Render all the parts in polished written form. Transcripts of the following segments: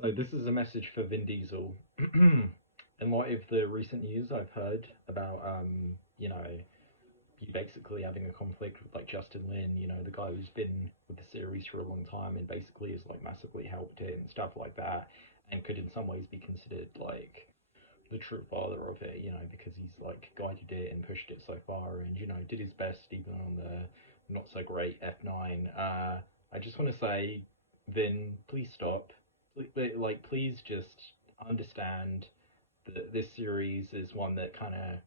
So this is a message for Vin Diesel. In light of the recent news I've heard about, you basically having a conflict with like Justin Lin, the guy who's been with the series for a long time and basically has like massively helped it and stuff like that, and could in some ways be considered like the true father of it, because he's like guided it and pushed it so far and did his best even on the not so great F9. I just want to say, Vin, please stop. Please just understand that this series is one that kind of,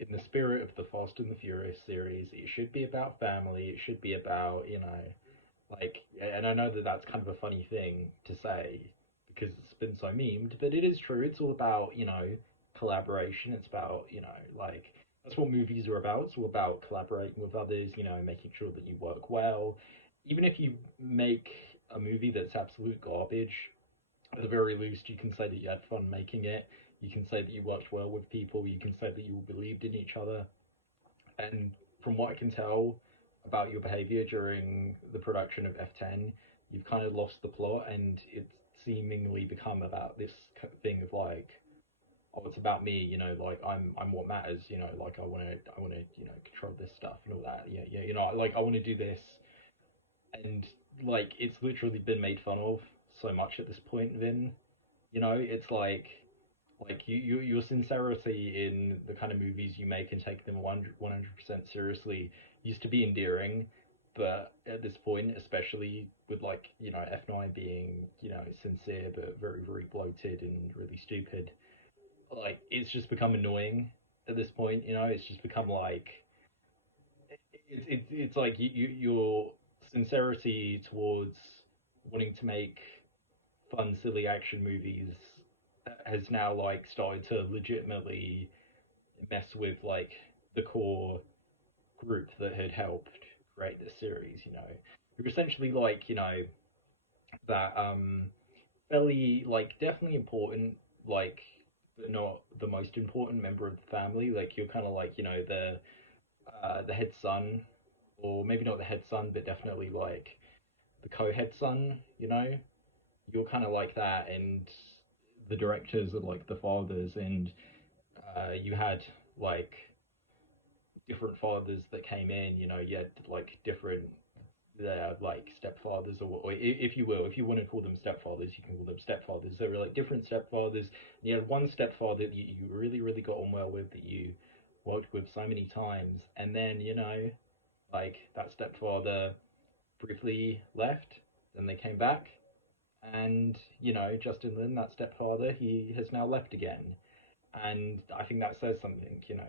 in the spirit of the Fast and the Furious series, it should be about family. It should be about, and I know that that's kind of a funny thing to say because it's been so memed, but it is true. It's all about, collaboration. It's about, that's what movies are about. It's all about collaborating with others, making sure that you work well. Even if you make a movie that's absolute garbage, at the very least, you can say that you had fun making it. You can say that you worked well with people. You can say that you all believed in each other. And from what I can tell about your behavior during the production of F10, you've kind of lost the plot, and it's seemingly become about this thing of like, oh, it's about me, like I'm what matters, like I want to, control this stuff and all that. Yeah, yeah, like I want to do this, and like it's literally been made fun of so much at this point, Vin. It's like your sincerity in the kind of movies you make and take them 100% seriously used to be endearing, but at this point, especially with like F9 being sincere but very very bloated and really stupid, like it's just become annoying at this point. It's just become like it's like your sincerity towards wanting to make fun, silly action movies has now like started to legitimately mess with like the core group that had helped create this series. You're essentially like that fairly like definitely important, like but not the most important member of the family. Like you're kind of like the head son, or maybe not the head son, but definitely like the co-head son. You're kind of like that, and the directors are like the fathers, and you had like different fathers that came in. You had like different like stepfathers, or if you will, if you want to call them stepfathers, you can call them stepfathers. There were like different stepfathers. And you had one stepfather that you really really got on well with, that you worked with so many times, and then like that stepfather briefly left, then they came back, and Justin Lin, that stepfather, he has now left again, and I think that says something,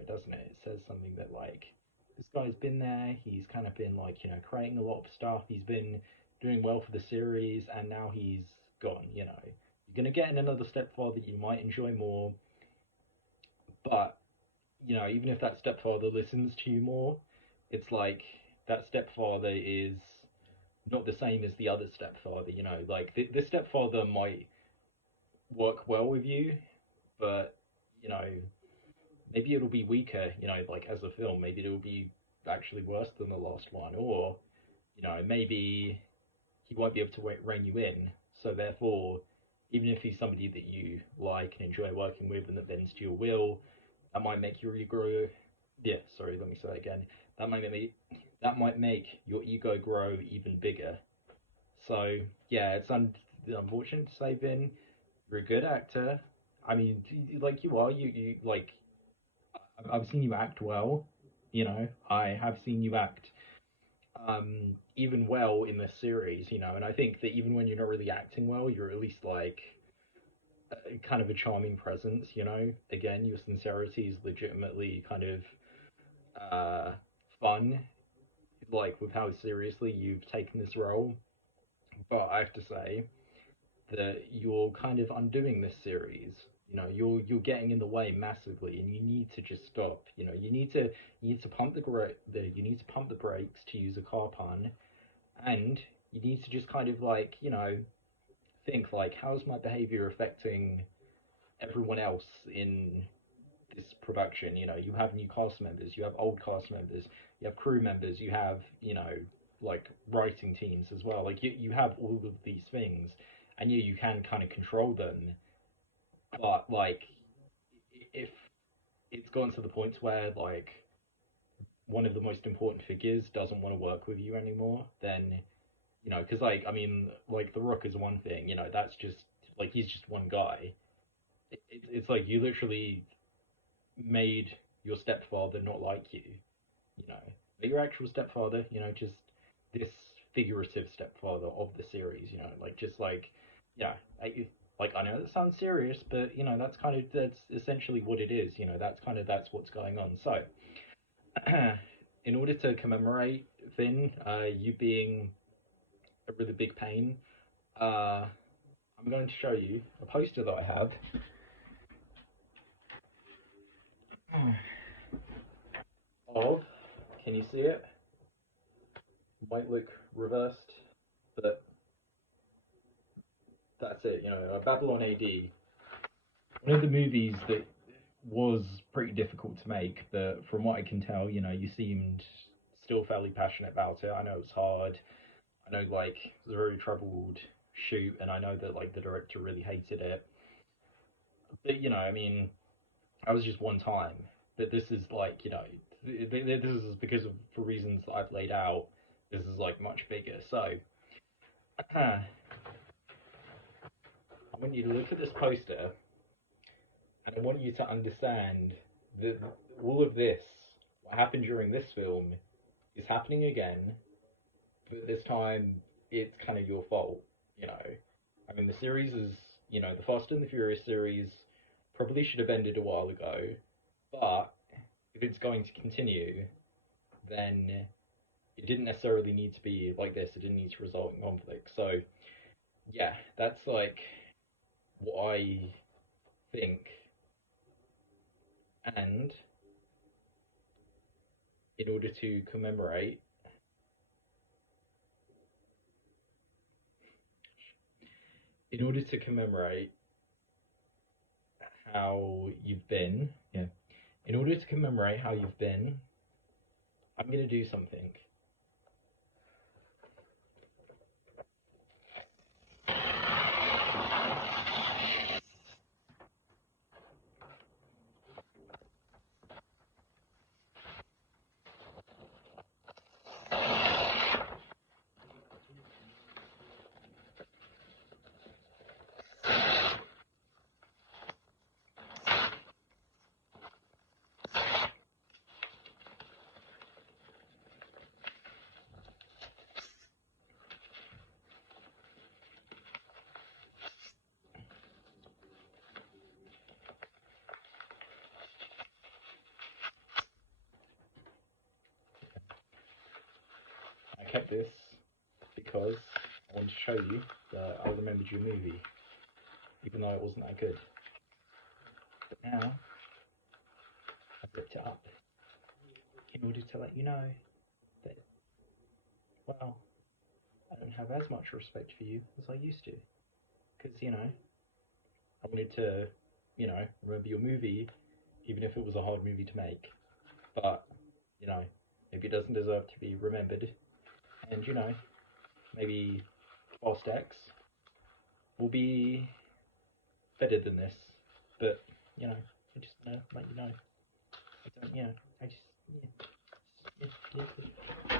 doesn't it? It says something that like this guy's been there, he's kind of been like creating a lot of stuff, he's been doing well for the series, and now he's gone. You're gonna get in another stepfather you might enjoy more, but even if that stepfather listens to you more, it's like that stepfather is not the same as the other stepfather. Like this stepfather might work well with you, but you know, maybe it'll be weaker. Like as a film, maybe it'll be actually worse than the last one, or maybe he won't be able to rein you in. So therefore, even if he's somebody that you like and enjoy working with and that bends to your will, that might make your ego. Yeah, sorry, let me say that again. That might make your ego grow even bigger. So yeah, it's unfortunate to say, Vin. You're a good actor. I mean, like you are. You like. I've seen you act well. I have seen you act even well in this series. And I think that even when you're not really acting well, you're at least like kind of a charming presence. Again, your sincerity is legitimately kind of uh, fun, like with how seriously you've taken this role. But I have to say that you're kind of undoing this series. You're getting in the way massively, and you need to just stop. You need to pump you need to pump the brakes, to use a car pun, and you need to just kind of like think like, how's my behavior affecting everyone else in this production? You have new cast members, you have old cast members, you have crew members, you have like writing teams as well. Like you have all of these things, and yeah, you can kind of control them, but like if it's gotten to the point where like one of the most important figures doesn't want to work with you anymore, then because like I mean, like The Rock is one thing, that's just like he's just one guy. It's like you literally made your stepfather not like you, but your actual stepfather, just this figurative stepfather of the series, like just like yeah, like I know that sounds serious, but that's essentially what it is, that's what's going on. So in order to commemorate Finn, you being a really big pain, uh, I'm going to show you a poster that I have of, can you see it? Might look reversed, but that's it. Babylon AD, one of the movies that was pretty difficult to make, but from what I can tell, you seemed still fairly passionate about it. I know it's hard. I know like it was a very troubled shoot, and I know that like the director really hated it. But I mean, that was just one time. But this is like, this is because of for reasons that I've laid out. This is like much bigger. So I want you to look at this poster, and I want you to understand that all of this, what happened during this film, is happening again. But this time, it's kind of your fault. You know, I mean, the series is, the Fast and the Furious series probably should have ended a while ago. But if it's going to continue, then it didn't necessarily need to be like this. It didn't need to result in conflict. So yeah, that's like what I think. And in order to commemorate, in order to commemorate how you've been, yeah. In order to commemorate how you've been, I'm gonna do something. I kept this because I want to show you that I remembered your movie, even though it wasn't that good. But now I've ripped it up in order to let you know that, well, I don't have as much respect for you as I used to. Because, I wanted to, remember your movie, even if it was a hard movie to make. But, you know, maybe it doesn't deserve to be remembered. And, maybe Fast X will be better than this. But, I just want to let you know. I don't, I just, yeah, yeah, yeah.